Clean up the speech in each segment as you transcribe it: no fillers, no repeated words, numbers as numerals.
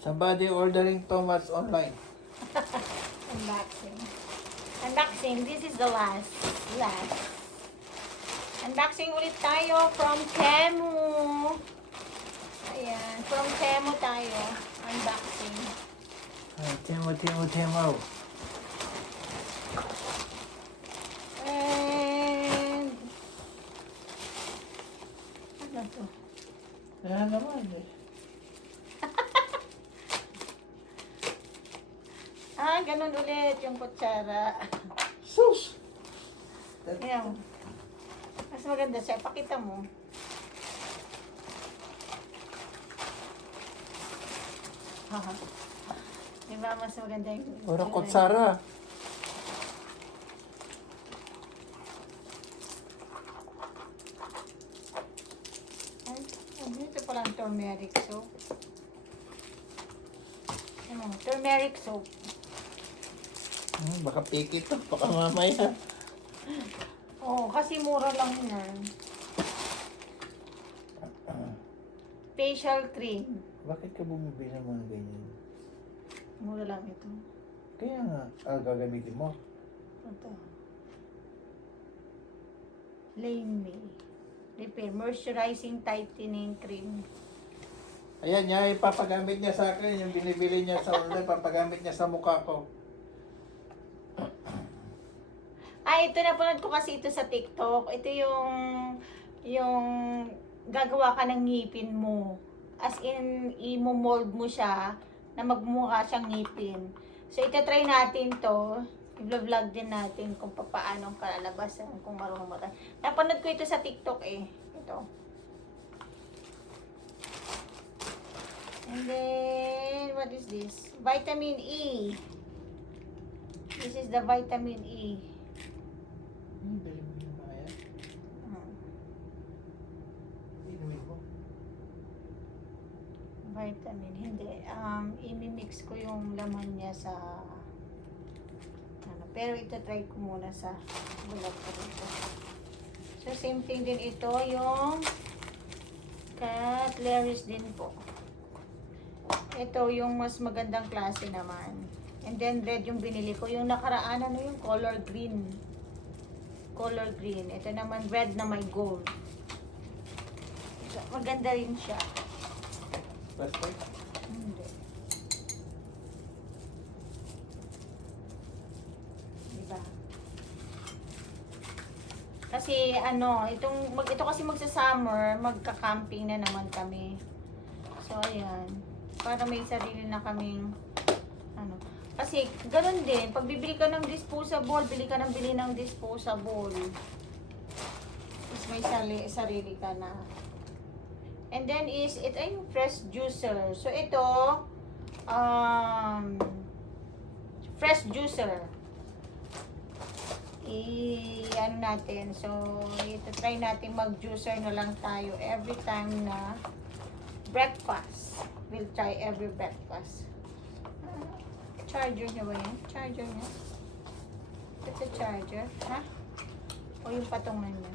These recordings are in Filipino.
Somebody ordering too much online. Unboxing. Unboxing. This is the last. Unboxing ulit tayo from Temu. Ayan. From Temu tayo. Unboxing. Temo. And... ano to? Ayan naman eh. Ganun ulit yung kutsara. Sus! Ayan. Mas maganda siya. Pakita mo. Diba mas maganda yung... Parang kutsara. Ay, dito palang turmeric soap. Ano, turmeric soap. Baka piki to. Baka mamaya. Oo, kasi mura lang yan. Facial cream. Bakit ka bumibili ng mga ganyan? Mura lang ito. Kaya nga, gagamitin mo. Ito. Lane Repair. Moisturizing tightening cream. Ayan niya, ipapagamit niya sa akin. Yung binibili niya sa online, papagamit niya sa mukha ko. Ito napanood ko kasi ito sa TikTok. Ito yung gagawa ka ng ngipin mo. As in, i-mold mo siya na magmukha siyang ngipin. So, itatry natin to. I-vlog din natin kung paano kalalabasan, kung marunong mata. Napanood ko ito sa TikTok eh. Ito. And then, what is this? Vitamin E. This is the vitamin E. Bili mo yung kaya. Inumin mo. Vitamin, hindi. Imimix ko yung laman niya sa ano, pero ito try ko muna sa bulat ko dito. So, same thing din ito, yung cutleries din po. Ito yung mas magandang klase naman. And then, red yung binili ko. Yung nakaraan, ano yung color green. Color green. Ito naman, red na may gold. So, maganda rin siya. Plastic? Hindi. Diba? Kasi ano, ito kasi magsa-summer, magka-camping na naman kami. So ayan, para may sarili na kaming ano. Kasi ganoon din, pag bibili ka ng disposable, bili ng disposable. Tapos may sarili ka na. And then ito yung fresh juicer. So ito, fresh juicer. Ano natin. So, try natin mag-juicer na lang tayo every time na breakfast. We'll try every breakfast. Charger niya ba yun? Charger niya? Ito charger. Ha? O yung patungan niya.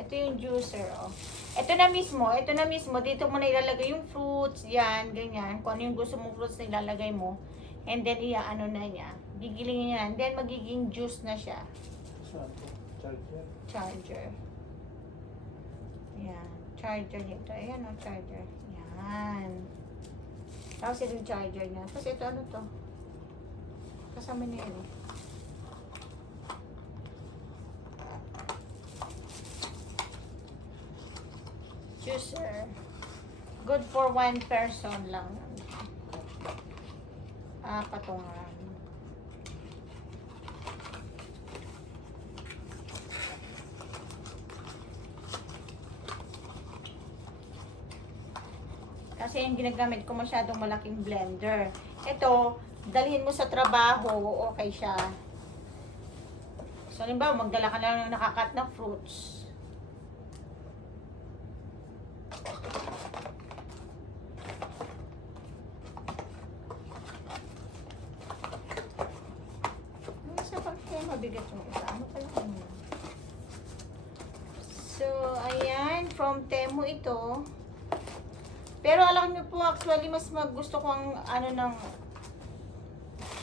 Ito yung juicer, oh. Ito na mismo, dito mo na ilalagay yung fruits, yan, ganyan. Kung ano yung gusto mong fruits na ilalagay mo. And then, ano na niya. Gigilingin niya. And then, magiging juice na siya. Saan po? Charger? Charger. Yan. Charger nito. Ayan, oh, charger. Yan. Tapos ito yung charger niya. Tapos ito, ano to? Kasama niya yun, eh. Juicer. Good for one person lang. Patungan. Kasi yung ginagamit ko masyadong malaking blender. Ito, dalhin mo sa trabaho, okay siya. So, halimbawa, magdala ka lang ng nakakat na fruits. Mabigat yung isa. Ano pala yun? So, ayan. from Temu ito. Pero alam niyo po, actually, mas gusto ko ang ano ng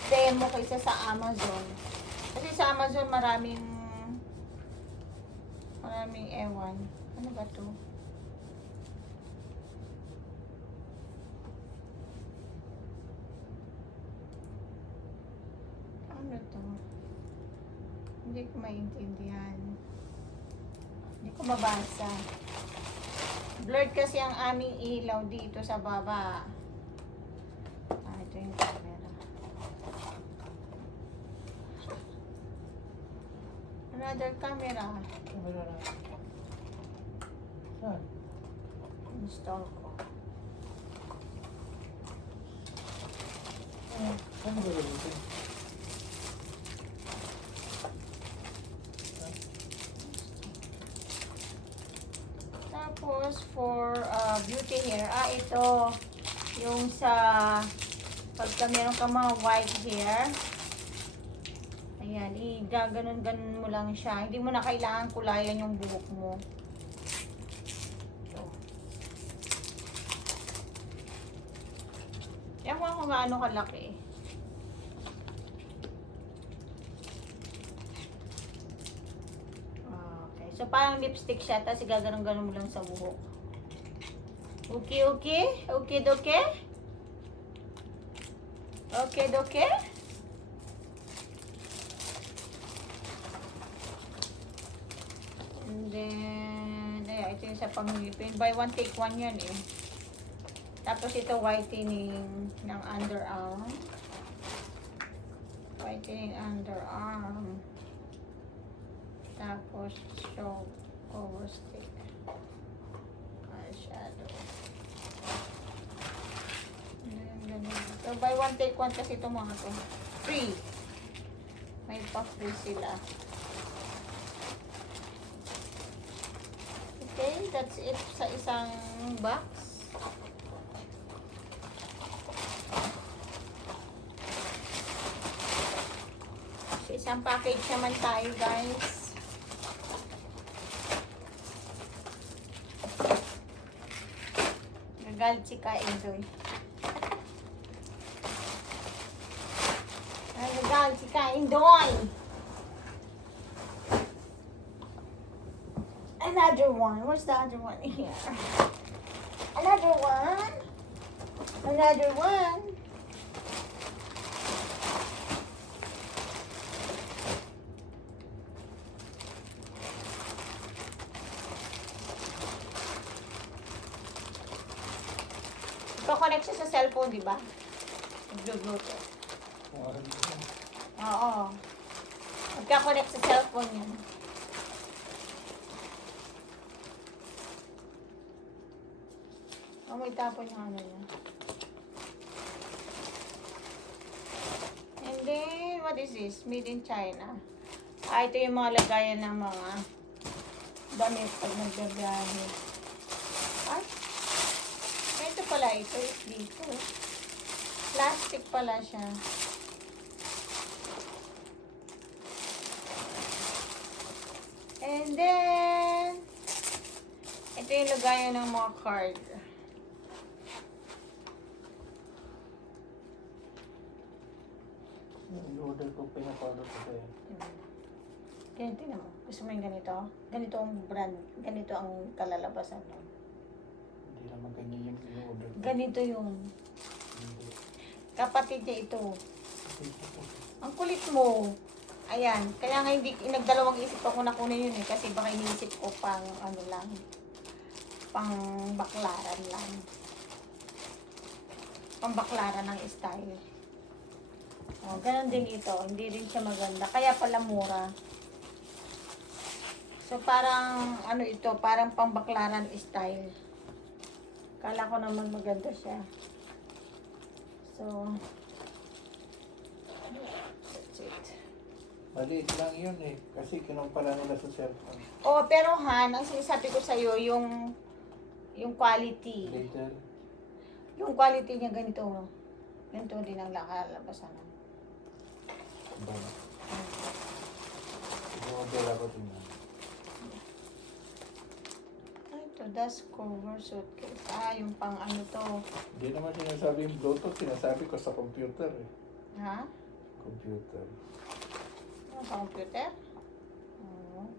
Temu kaysa sa Amazon. Kasi sa Amazon maraming ewan. Ano ba to? Ano to? Hindi ko maintindihan. Hindi ko mabasa. Blurred kasi ang aming ilaw dito sa baba. Ito yung camera. Another camera. Kamera na. Saan? Install ko. Saan ba yun ito? Tapos, for beauty hair, ito, yung sa, pagka meron ka mga white hair, ayan, gaganon-ganon mo lang siya. Hindi mo na kailangan kulayan yung buhok mo. Ito. Yan kung gaano kalaki. Okay, so parang lipstick siya, tapos gaganon-ganon mo lang sa buhok. Okay, okay? Okay, doke? Okay, doke? And then, ayan, ito yung sa pangngipin. Buy one, take one yan eh. Tapos ito, whitening ng underarm. Whitening underarm. Tapos, show cover stick. Eyeshadow. Ganun. So, buy one, take one kasi ito mga to. Free. May pa-free sila. Okay, that's it sa isang box. Sa isang package naman tayo, guys. Nagalit si Ka-Enjoy. Nagalit si Ka-Enjoy. Another one. Where's the other one here? Another one. Another one. Iko-connect siya sa cellphone, di ba? Bluetooth. Oo. Magka-connect sa cellphone yan. May tapon yung ano niya. And then, what is this? Made in China. Ito yung mga lagayan ng mga damit pag nagbabiyahe. Ay, ito pala ito. Dito. Plastic pala siya. And then, ito yung lagayan ng mga card. Order ko, pinaka-order ko sa'yo. Ganito naman. Gusto mo yung ganito? Ganito ang brand. Ganito ang kalalabasan nun. Hindi naman ganyan yung in-order ko. Ganito yun. Hindi. Kapatid niya ito. Ang kulit mo. Ayan. Kaya nga hindi, nagdalawang isip ako na kunin yun eh. Kasi baka iniisip ko pang ano lang. Pang baklaran lang. Pang baklaran ng style. Oh, ganun din ito. Hindi rin siya maganda. Kaya pala mura. So, parang, ano ito, parang pambaklaran style. Kala ko naman maganda siya. So, that's it. Maliit lang yun eh. Kasi kinumpara nila sa cellphone. Oh, pero Han, ang sinasabi ko sa'yo, yung quality. Later. Yung quality niya ganito. Ganito din ang lakalabasan. Ba? I-order ako din. Ito. Ito, dust cover suitcase. Ah, yung pang ano to. Hindi naman sinasabi yung Bluetooth, sinasabi ko sa computer eh. Ha? Computer. Ano sa computer? Oo.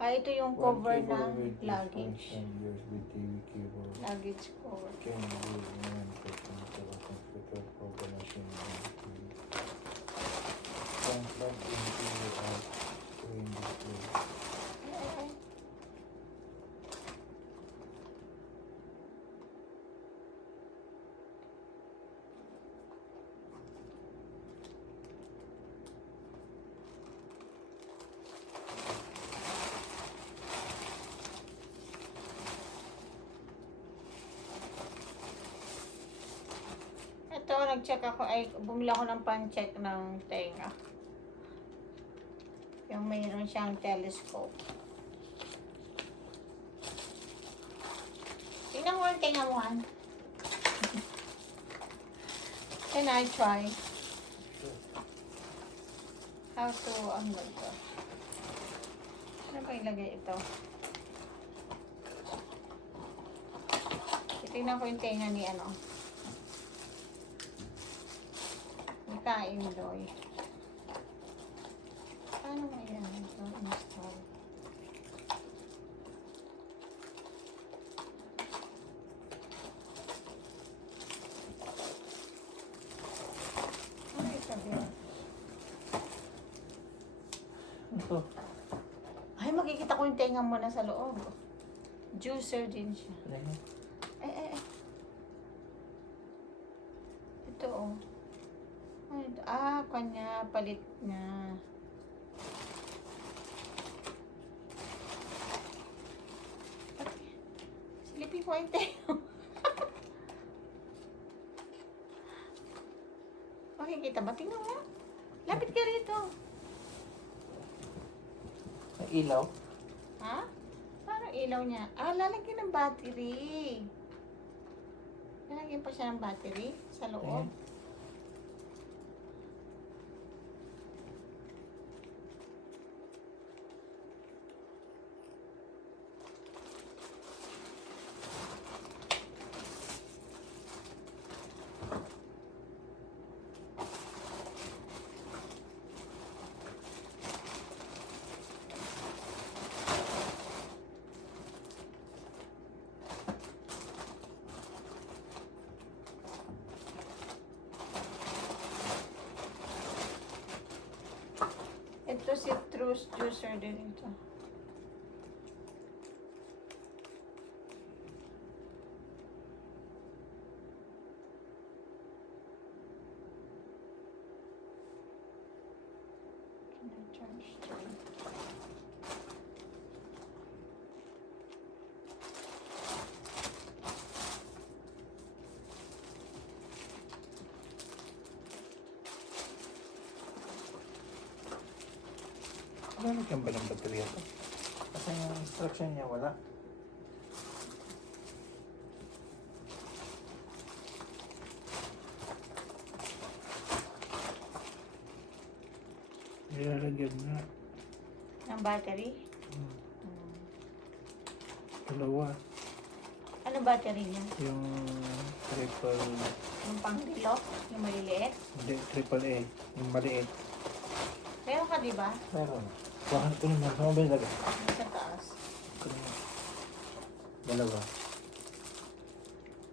Ah, ito yung One cover cable ng with this luggage. function, USB TV cable. Luggage cover. Can be one person to a computer program machine and TV. Can plug into out screen display. Ay. Ito, nag-check ako, ay, bumili ako ng pan-check ng tenga. Yung mayroon siyang telescope. Tingnan mo yung tenga mo, Han. Can I try? How to, ano ba ito? Ano ba ilagay ito? Tingnan ko yung tenga ni ano. Ni Kaindoy. Paano nga yan? Ito, install. Ano yung sabi? Ito. Ay, makikita ko yung tenga mo na sa loob. Juicer din siya. Ay. Ito, oh. Ay, ito. Ah, kanya, palit na. Silipin ko yung tenga. Makikita ba? Tingnan mo. Lapit ka rito. May ilaw? Ha? Parang ilaw niya. Ah, lalagyan ng battery. Lalagyan pa siya ng battery sa loob. Ayan. Ito citrus juicer din ito. Can I charge to? Lalagyan ba ng baterya ito? Kasi yung instruction niya wala. Ilalagyan na. Ng battery? Hmm. Hmm. Dalawa. Ano battery niya? Yung triple... Yung pang relock? Yung maliliit? Hindi, triple A. Yung maliit. Meron ka, di ba? Meron. Bakit ko naman? Saan mo ba nilagay? Sa taas. Ko naman. Dalawa.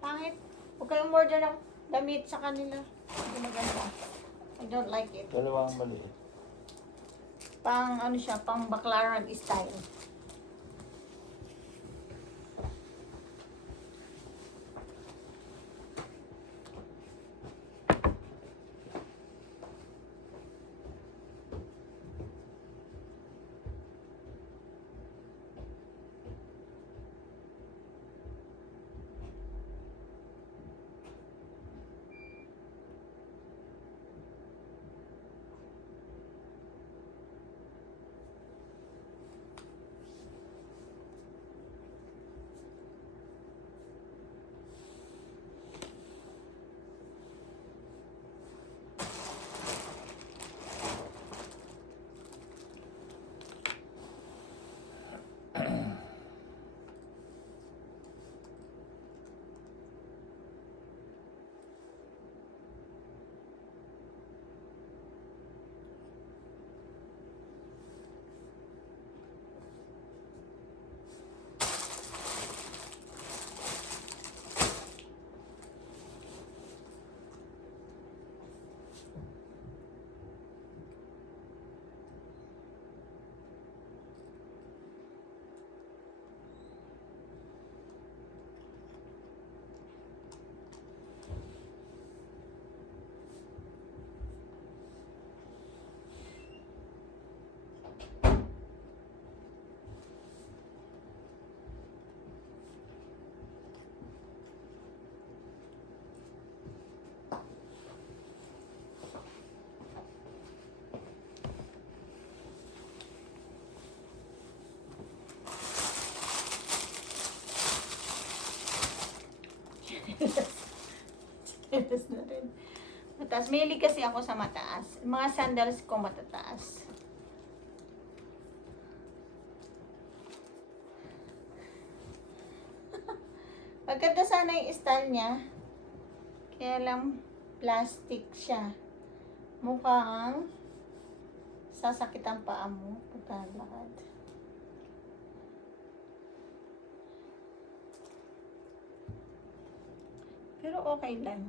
Pangit. Huwag kayong order ng damit sa kanila. Hindi maganda. I don't like it. Dalawa ang maliit. Pang ano siya, pang baklaran style. Chinelas na rin. Mataas. Mahilig kasi ako sa mataas. Mga sandals ko matataas. Maganda sana yung style niya. Kaya lang plastic siya. Mukhang sasakit ang paa mo pagkalakad. Pero okay lang.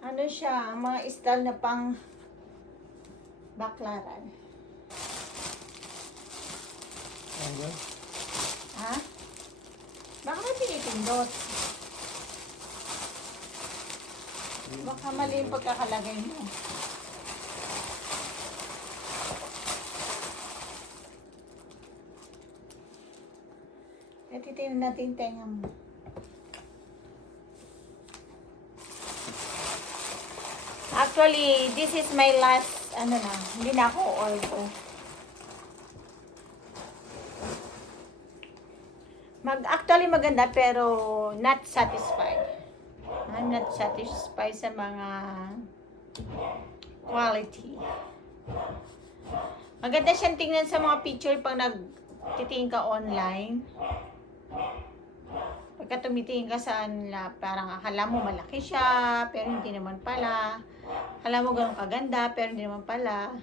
Ano siya, mga style na pang baklaran. Ano? Ha? Baka may pinipindot. Baka mali yung pagkakalagay mo. Titingnan natin yung tenga mo. Actually, this is my last, ano na, hindi na ako order. Actually maganda pero not satisfied. I'm not satisfied sa mga quality. Maganda siyang tingnan sa mga picture pag nagtitingin ka online. Pagka tumitingin ka sa nila, parang akala mo malaki siya, pero hindi naman pala. Akala mo ganun kaganda, pero hindi naman pala.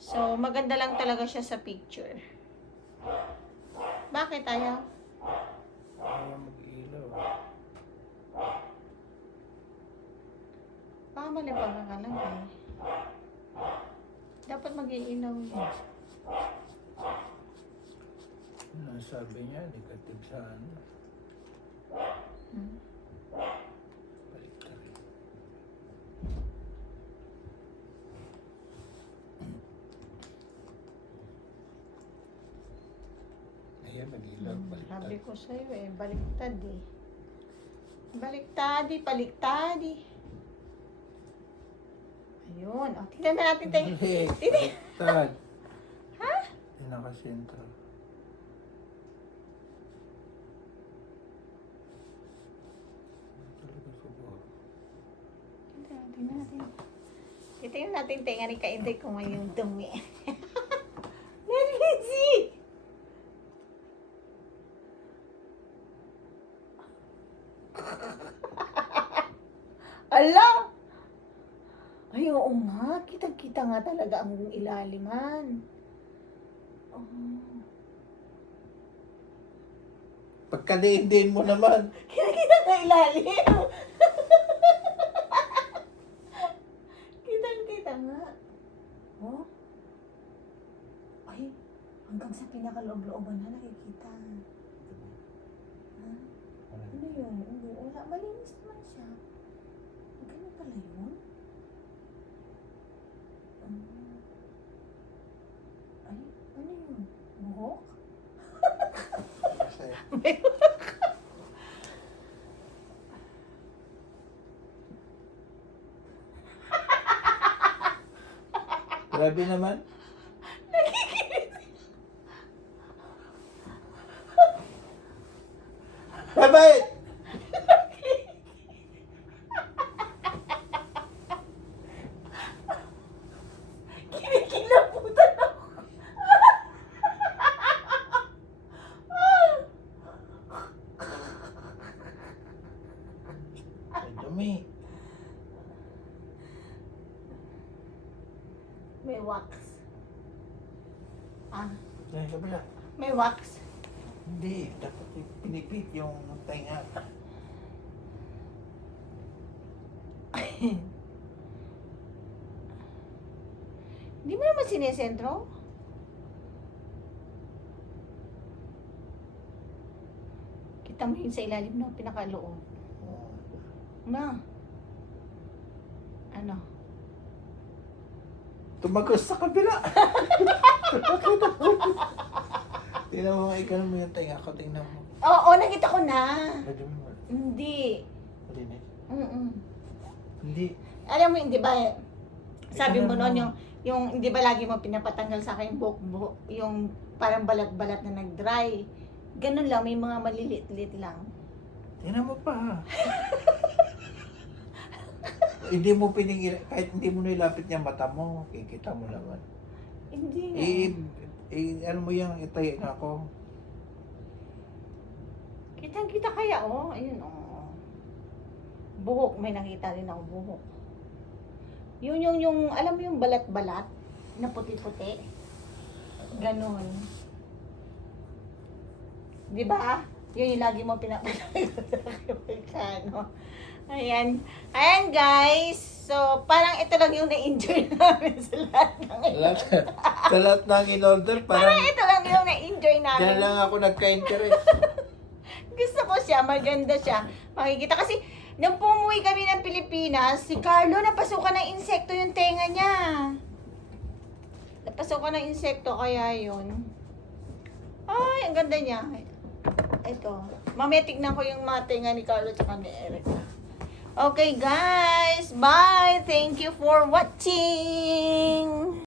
So, maganda lang talaga siya sa picture. Bakit ayaw? Ayaw mag-ilaw. Baka mali pagkakalagay. Dapat mag-iilaw yun. Ano sabi niya, negative sa ano? Hmm? Balik ka rin. Ayan, mag-ilaw, baliktad. Sabi ko sa'yo eh, baliktad eh. Baliktad eh, baliktad eh. Ayun. O, tingnan na natin tayo. Baliktad. Ha? Yung nakasentro. Talaga siguro. Tingnan natin. Tingnan natin tenga ni Kainday kung may yung dumi. Let me see! Ala! Ay, oo nga. Kitang-kita nga talaga ang ilaliman. Oh. Pagkaliindin mo naman. Kita nga ilalim. Kitang-kita nga. Oh. Ay, hanggang sa pinakaloob-looban na nakikita. Ha? Ano yun? Hindi, wala. Malinis naman siya. Ganun pala yun? Ay, ano yun? Buhok? Kasi grabe naman. Bye-bye! Kinikilabutan ako. Ay, dumi. May wax. Ah, Ay, kabila. may wax. Hindi, dapat pinipit yung tenga. Hindi mo naman sinesentro? Kita mo yun sa ilalim ng pinakaloob. Oh. Na. Ano? Tumagos sa kabila. Tingnan mo nga, ikaw mo yung tenga ko. Tingnan mo. Oo, nakita ko na. Madumi mo. Hindi. Malinis. Mm-mm. Hindi. Alam mo, hindi ba, sabi mo Ikaw noon, naman. yung hindi ba lagi mo pinapatanggal sa akin yung buhok, yung parang balat-balat na nag-dry. Ganun lang, may mga malilit-lit lang. Tingnan mo pa ha. Hindi mo pinigil, kahit hindi mo nilapit niya mata mo, kikita mo naman. Hindi nga. Ano mo yung itayin ako. Kitang-kita kaya, oh. Ayun, oh. Buhok, may nakita rin ako buhok. Yung, alam mo yung balat-balat na puti-puti? Ganon. Di ba? Yun yung lagi mo pinapakano. Ayan. Ayan, guys. So, parang ito lang yung na-enjoy namin sa lahat ng Sa lahat ng in-order, Parang parang ito lang yung na-enjoy namin. dyan lang ako nagka-interest. Gusto ko siya, maganda siya. Makikita kasi, nung pumuwi kami ng Pilipinas, si Carlo napasukan ng insekto yung tenga niya. Napasukan ng insekto, kaya yun. Ay, ang ganda niya. Ito. Mamaya tignan ko yung mga tenga ni Carlo at ni Eric. Okay, guys. Bye. Thank you for watching.